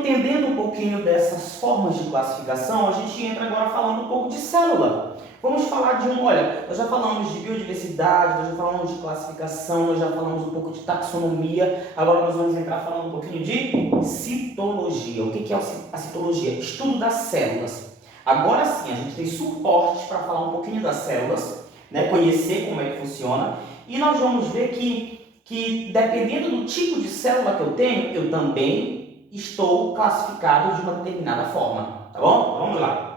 entendendo um pouquinho dessas formas de classificação, a gente entra agora falando um pouco de célula. Vamos falar de olha, nós já falamos de biodiversidade, nós já falamos de classificação, nós já falamos um pouco de taxonomia, agora nós vamos entrar falando um pouquinho de citologia. O que é a citologia? Estudo das células. Agora sim, a gente tem suporte para falar um pouquinho das células, né? Conhecer como é que funciona, e nós vamos ver que dependendo do tipo de célula que eu tenho, eu também estou classificado de uma determinada forma, tá bom? Então, vamos lá.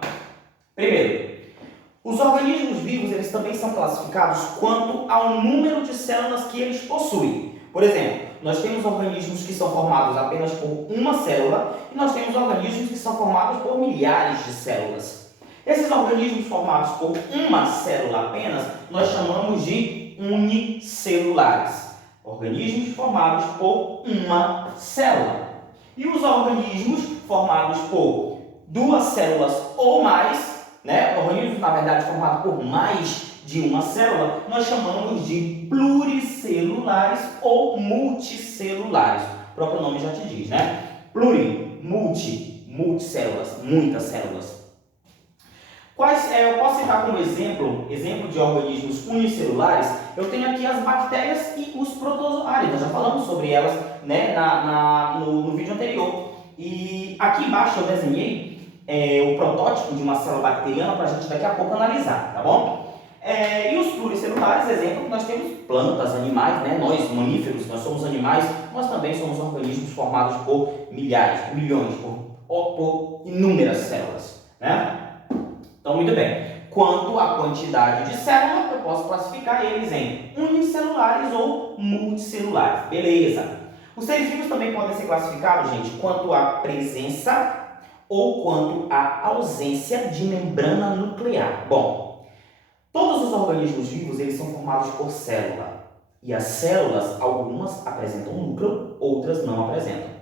Primeiro, os organismos vivos, eles também são classificados quanto ao número de células que eles possuem. Por exemplo, nós temos organismos que são formados apenas por uma célula e nós temos organismos que são formados por milhares de células. Esses organismos formados por uma célula apenas, nós chamamos de unicelulares. Organismos formados por uma célula. E os organismos formados por duas células ou mais, né? Organismos, na verdade, formados por mais de uma célula, nós chamamos de pluricelulares ou multicelulares. O próprio nome já te diz, né? Multicélulas, muitas células. Eu posso citar como exemplo de organismos unicelulares. Eu tenho aqui as bactérias e os protozoários. Nós já falamos sobre elas, né, no vídeo anterior. E aqui embaixo eu desenhei o protótipo de uma célula bacteriana para a gente daqui a pouco analisar, tá bom? E os pluricelulares, exemplo, nós temos plantas, animais, né? Nós, mamíferos, nós somos animais, nós também somos organismos formados por milhares, por milhões, por inúmeras células, né? Então, muito bem. Quanto à quantidade de células, eu posso classificar eles em unicelulares ou multicelulares. Beleza. Os seres vivos também podem ser classificados, gente, quanto à presença ou quanto à ausência de membrana nuclear. Bom, todos os organismos vivos, eles são formados por célula. E as células, algumas apresentam núcleo, outras não apresentam.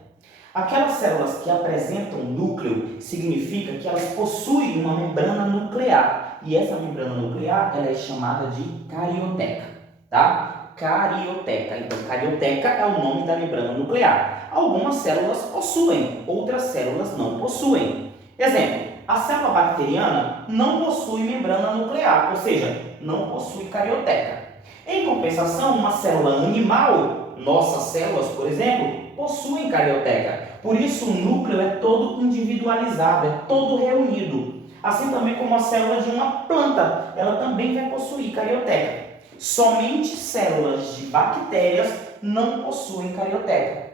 Aquelas células que apresentam núcleo significa que elas possuem uma membrana nuclear. E essa membrana nuclear, ela é chamada de carioteca, tá? Carioteca. Então, carioteca é o nome da membrana nuclear. Algumas células possuem, outras células não possuem. Exemplo, a célula bacteriana não possui membrana nuclear, ou seja, não possui carioteca. Em compensação, uma célula animal, nossas células, por exemplo, possuem carioteca. Por isso, o núcleo é todo individualizado, é todo reunido. Assim também como a célula de uma planta, ela também vai possuir carioteca. Somente células de bactérias não possuem carioteca.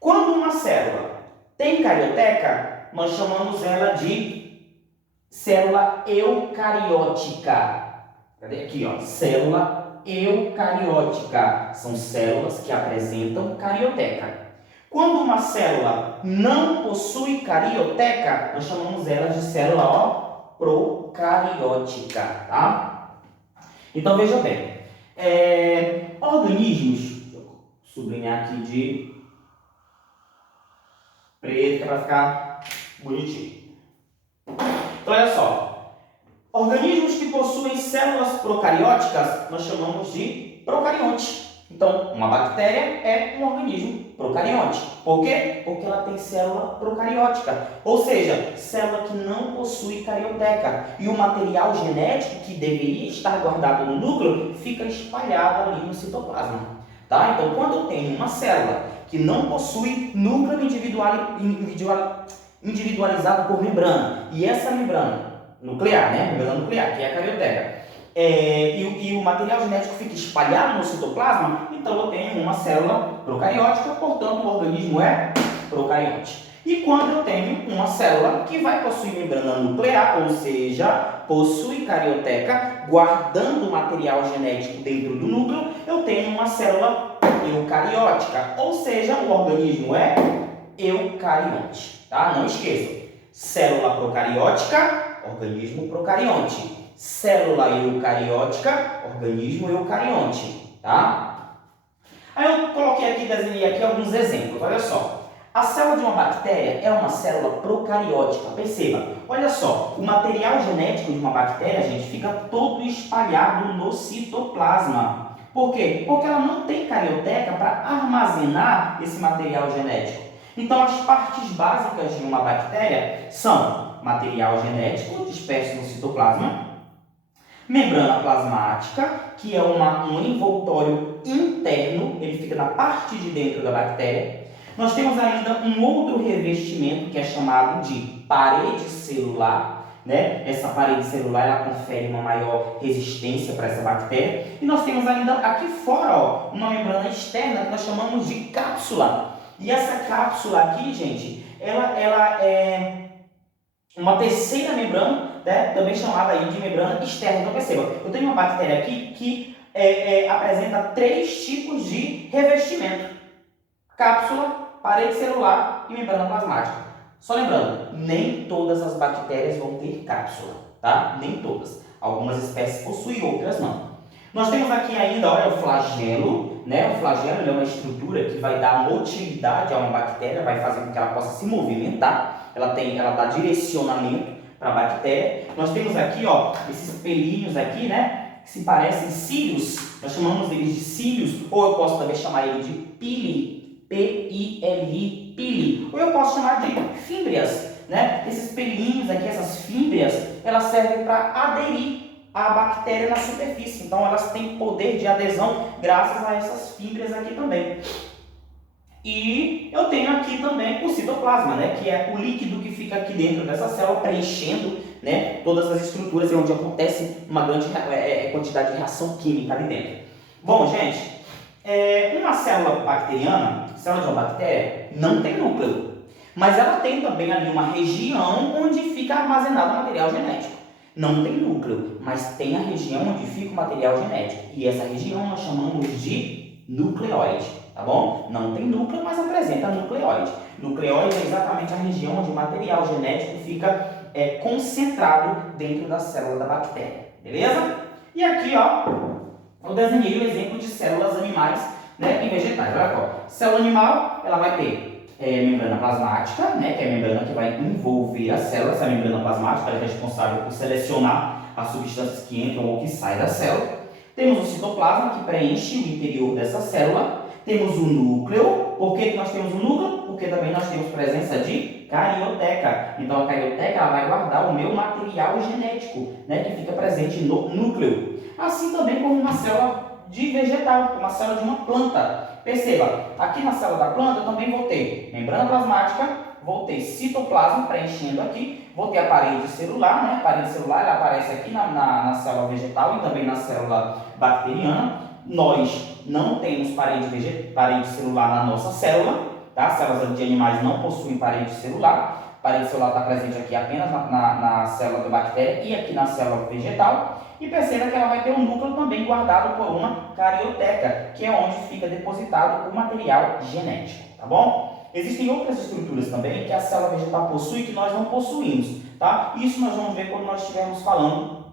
Quando uma célula tem carioteca, nós chamamos ela de célula eucariótica. Cadê aqui, ó? Célula eucariótica. São células que apresentam carioteca. Quando uma célula não possui carioteca, nós chamamos ela de célula procariótica, tá? Então, veja bem. Organismos, deixa eu sublinhar aqui de preto para ficar bonitinho. Então, olha só. Organismos que possuem células procarióticas, nós chamamos de procarionte. Então, uma bactéria é um organismo procarionte. Por quê? Porque ela tem célula procariótica, ou seja, célula que não possui carioteca. E o material genético que deveria estar guardado no núcleo fica espalhado ali no citoplasma. Tá? Então, quando eu tenho uma célula que não possui núcleo individualizado por membrana, e essa membrana nuclear, né? Membrana nuclear, que é a carioteca, e o material genético fica espalhado no citoplasma, então eu tenho uma célula procariótica, portanto o organismo é procarionte. E quando eu tenho uma célula que vai possuir membrana nuclear, ou seja, possui carioteca, guardando o material genético dentro do núcleo, eu tenho uma célula eucariótica, ou seja, o organismo é eucarionte. Tá? Não esqueçam, célula procariótica, organismo procarionte. Célula eucariótica, organismo eucarionte, tá? Aí eu coloquei aqui, desenhei aqui alguns exemplos, olha só. A célula de uma bactéria é uma célula procariótica, perceba. Olha só, o material genético de uma bactéria, gente, fica todo espalhado no citoplasma. Por quê? Porque ela não tem carioteca para armazenar esse material genético. Então, as partes básicas de uma bactéria são material genético disperso no citoplasma, membrana plasmática, que é um envoltório interno, ele fica na parte de dentro da bactéria. Nós temos ainda um outro revestimento que é chamado de parede celular, né? Essa parede celular ela confere uma maior resistência para essa bactéria. E nós temos ainda aqui fora, ó, uma membrana externa que nós chamamos de cápsula. E essa cápsula aqui, gente, ela é uma terceira membrana, né, também chamada aí de membrana externa. Então perceba, eu tenho uma bactéria aqui que apresenta 3 tipos de revestimento: cápsula, parede celular e membrana plasmática. Só lembrando, nem todas as bactérias vão ter cápsula, tá? Nem todas. Algumas espécies possuem, outras não. Nós temos aqui ainda, olha, o flagelo, né? O flagelo é uma estrutura que vai dar motilidade a uma bactéria, vai fazer com que ela possa se movimentar. Ela dá direcionamento para a bactéria. Nós temos aqui, ó, esses pelinhos aqui, né? Que se parecem cílios. Nós chamamos eles de cílios, ou eu posso também chamar ele de pili, P-I-L-I, pili. Ou eu posso chamar de fímbrias, né? Esses pelinhos aqui, essas fímbrias, elas servem para aderir a bactéria na superfície. Então, elas têm poder de adesão graças a essas fímbrias aqui também. E eu tenho aqui também o citoplasma, né, que é o líquido que fica aqui dentro dessa célula, preenchendo, né, todas as estruturas onde acontece uma grande quantidade de reação química ali dentro. Bom, gente, uma célula bacteriana, célula de uma bactéria, não tem núcleo. Mas ela tem também ali uma região onde fica armazenado o material genético. Não tem núcleo, mas tem a região onde fica o material genético. E essa região nós chamamos de nucleóide, tá bom? Não tem núcleo, mas apresenta nucleóide. Nucleóide é exatamente a região onde o material genético fica concentrado dentro da célula da bactéria, beleza? E aqui, ó, eu desenhei o exemplo de células animais, né, e vegetais. Olha só, célula animal, ela vai ter membrana plasmática, né, que é a membrana que vai envolver a célula. Essa membrana plasmática é responsável por selecionar as substâncias que entram ou que saem da célula. Temos o citoplasma, que preenche o interior dessa célula. Temos o núcleo. Por que nós temos o núcleo? Porque também nós temos presença de carioteca. Então a carioteca ela vai guardar o meu material genético, né, que fica presente no núcleo. Assim também como uma célula de vegetal, uma célula de uma planta. Perceba, aqui na célula da planta eu também vou ter membrana plasmática, vou ter citoplasma preenchendo aqui, vou ter a parede celular, né? A parede celular ela aparece aqui na célula vegetal e também na célula bacteriana. Nós não temos parede celular na nossa célula, tá? Células de animais não possuem parede celular. A parede celular está presente aqui apenas na célula da bactéria e aqui na célula vegetal. E perceba que ela vai ter um núcleo também guardado por uma carioteca, que é onde fica depositado o material genético, tá bom? Existem outras estruturas também que a célula vegetal possui que nós não possuímos, tá? Isso nós vamos ver quando nós estivermos falando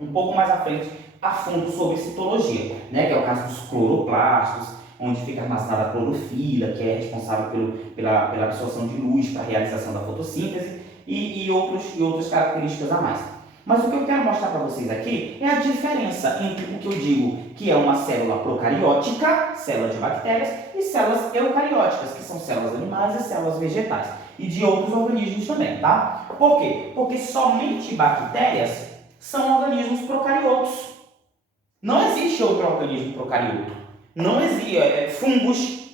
um pouco mais à frente, a fundo sobre citologia, né? Que é o caso dos cloroplastos, onde fica armazenada a clorofila, que é responsável pela absorção de luz para a realização da fotossíntese e outras características a mais. Mas o que eu quero mostrar para vocês aqui é a diferença entre o que eu digo que é uma célula procariótica, célula de bactérias, e células eucarióticas, que são células animais e células vegetais. E de outros organismos também, tá? Por quê? Porque somente bactérias são organismos procariotos. Não existe outro organismo procarioto. Não existe fungos,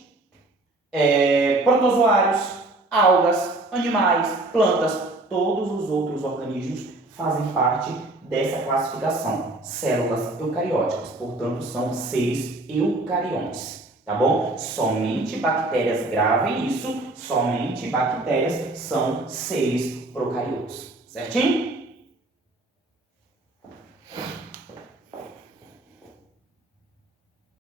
protozoários, algas, animais, plantas, todos os outros organismos fazem parte dessa classificação, células eucarióticas, portanto são seres eucariontes, tá bom? Somente bactérias, gravem isso, somente bactérias são seres procariotos, certinho?